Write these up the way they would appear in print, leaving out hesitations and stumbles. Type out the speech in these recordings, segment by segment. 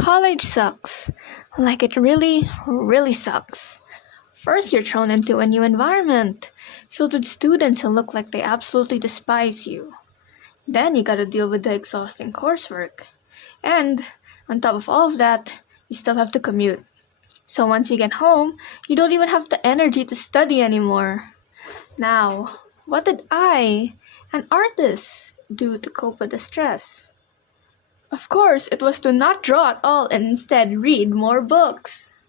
College sucks. Like it really, really sucks. First, you're thrown into a new environment, filled with students who look like they absolutely despise you. Then you gotta deal with the exhausting coursework. And, on top of all of that, you still have to commute. So once you get home, you don't even have the energy to study anymore. Now, what did I, an artist, do to cope with the stress? Of course, it was to not draw at all and instead read more books.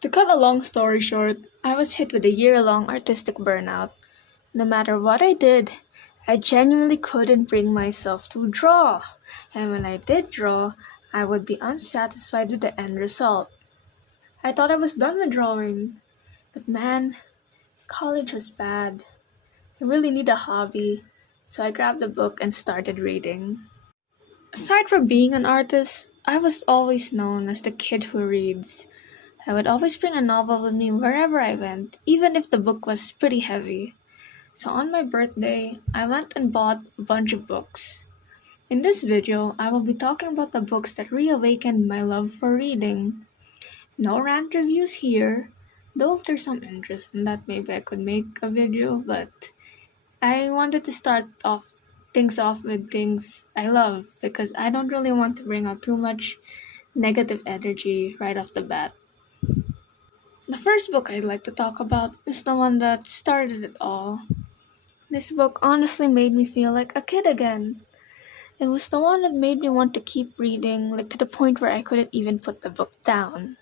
To cut a long story short, I was hit with a year-long artistic burnout. No matter what I did, I genuinely couldn't bring myself to draw. And when I did draw, I would be unsatisfied with the end result. I thought I was done with drawing. But man, college was bad. I really need a hobby. So I grabbed a book and started reading. Aside from being an artist, I was always known as the kid who reads. I would always bring a novel with me wherever I went, even if the book was pretty heavy. So on my birthday, I went and bought a bunch of books. In this video, I will be talking about the books that reawakened my love for reading. No rant reviews here, though if there's some interest in that, maybe I could make a video, but I wanted to start off things off with things I love because I don't really want to bring out too much negative energy right off the bat. The first book I'd like to talk about is the one that started it all. This book honestly made me feel like a kid again. It was the one that made me want to keep reading, like to the point where I couldn't even put the book down.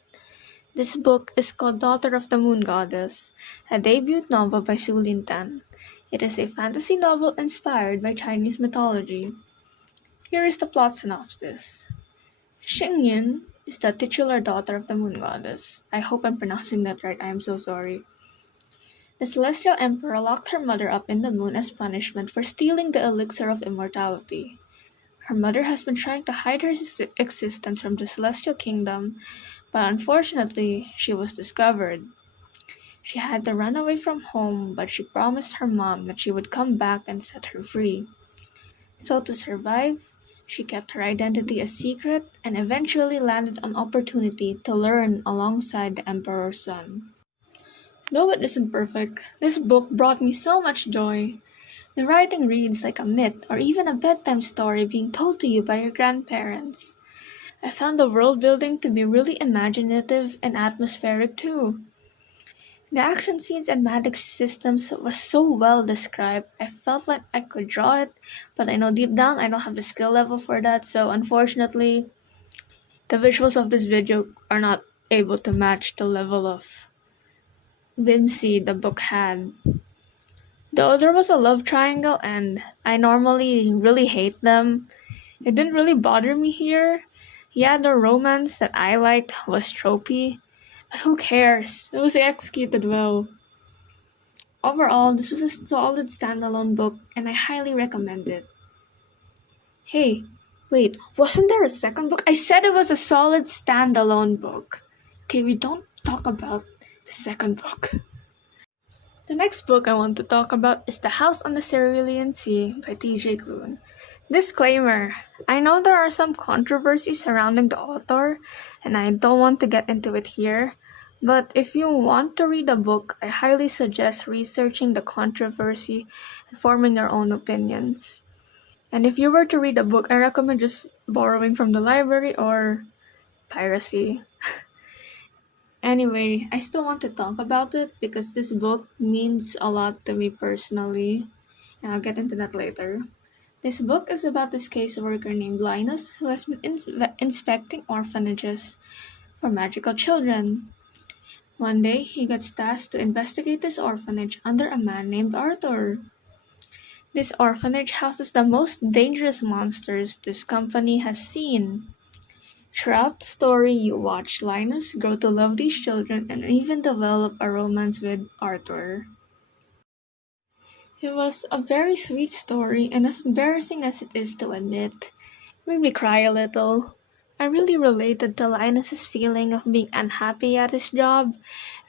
This book is called Daughter of the Moon Goddess, a debut novel by Su Lin Tan. It is a fantasy novel inspired by Chinese mythology. Here is the plot synopsis. Xingyin is the titular daughter of the Moon Goddess. I hope I'm pronouncing that right, I am so sorry. The Celestial Emperor locked her mother up in the moon as punishment for stealing the elixir of immortality. Her mother has been trying to hide her existence from the Celestial Kingdom, but unfortunately, she was discovered. She had to run away from home, but she promised her mom that she would come back and set her free. So to survive, she kept her identity a secret and eventually landed an opportunity to learn alongside the Emperor's son. Though it isn't perfect, this book brought me so much joy. The writing reads like a myth or even a bedtime story being told to you by your grandparents. I found the world building to be really imaginative and atmospheric too. The action scenes and magic systems was so well described, I felt like I could draw it, but I know deep down I don't have the skill level for that, so unfortunately, the visuals of this video are not able to match the level of whimsy the book had. Though there was a love triangle and I normally really hate them, it didn't really bother me here. Yeah, the romance that I liked was tropey, but who cares? It was executed well. Overall, this was a solid standalone book and I highly recommend it. Hey, wait, wasn't there a second book? I said it was a solid standalone book. Okay, we don't talk about the second book. The next book I want to talk about is The House on the Cerulean Sea by T.J. Klune. Disclaimer: I know there are some controversies surrounding the author, and I don't want to get into it here, but if you want to read the book, I highly suggest researching the controversy and forming your own opinions. And if you were to read a book, I recommend just borrowing from the library or piracy. Anyway, I still want to talk about it because this book means a lot to me personally, and I'll get into that later. This book is about this caseworker named Linus who has been inspecting orphanages for magical children. One day, he gets tasked to investigate this orphanage under a man named Arthur. This orphanage houses the most dangerous monsters this company has seen. Throughout the story, you watch Linus grow to love these children and even develop a romance with Arthur. It was a very sweet story, and as embarrassing as it is to admit, it made me cry a little. I really related to Linus's feeling of being unhappy at his job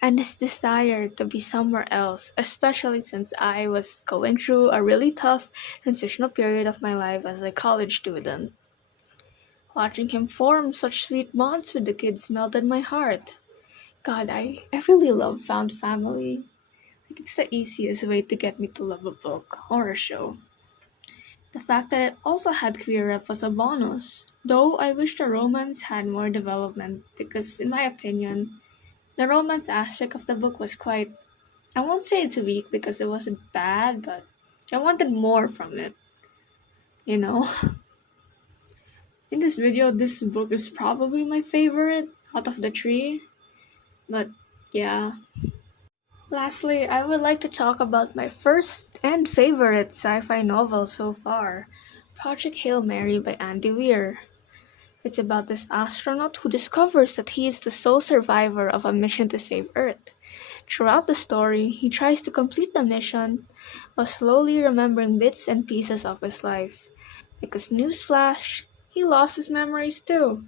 and his desire to be somewhere else, especially since I was going through a really tough transitional period of my life as a college student. Watching him form such sweet bonds with the kids melted my heart. God, I really love found family. Like, it's the easiest way to get me to love a book or a show. The fact that it also had queer rep was a bonus, though I wish the romance had more development because, in my opinion, the romance aspect of the book was quite. I won't say it's weak because it wasn't bad, but I wanted more from it, you know? In this video, this book is probably my favorite out of the three, but yeah. Lastly, I would like to talk about my first and favorite sci-fi novel so far, Project Hail Mary by Andy Weir. It's about this astronaut who discovers that he is the sole survivor of a mission to save Earth. Throughout the story, he tries to complete the mission while slowly remembering bits and pieces of his life. Because newsflash, he lost his memories too.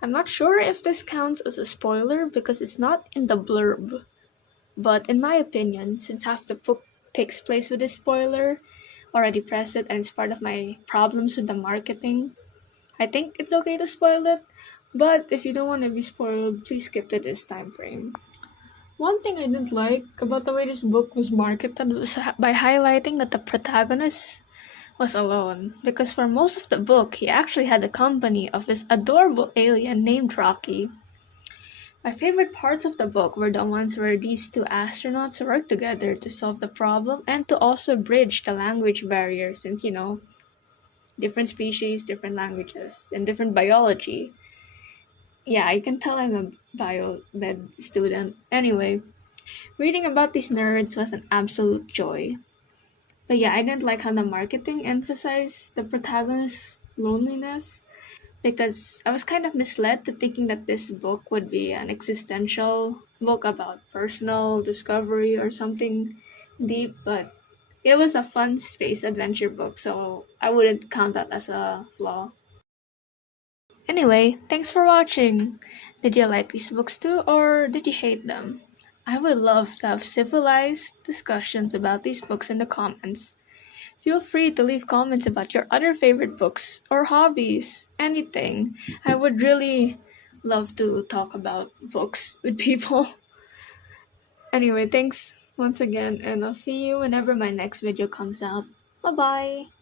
I'm not sure if this counts as a spoiler because it's not in the blurb, but in my opinion, since half the book takes place with a spoiler, already present and it's part of my problems with the marketing, I think it's okay to spoil it, but if you don't want to be spoiled, please skip to this time frame. One thing I didn't like about the way this book was marketed was by highlighting that the protagonist was alone, because for most of the book, he actually had the company of this adorable alien named Rocky. My favorite parts of the book were the ones where these two astronauts worked together to solve the problem and to also bridge the language barrier since, different species, different languages, and different biology. Yeah, I can tell I'm a biomed student. Anyway, reading about these nerds was an absolute joy. But yeah, I didn't like how the marketing emphasized the protagonist's loneliness because I was kind of misled to thinking that this book would be an existential book about personal discovery or something deep, but it was a fun space adventure book, so I wouldn't count that as a flaw. Anyway, thanks for watching. Did you like these books too, or did you hate them? I would love to have civilized discussions about these books in the comments. Feel free to leave comments about your other favorite books or hobbies, anything. I would really love to talk about books with people. Anyway, thanks once again, and I'll see you whenever my next video comes out. Bye bye!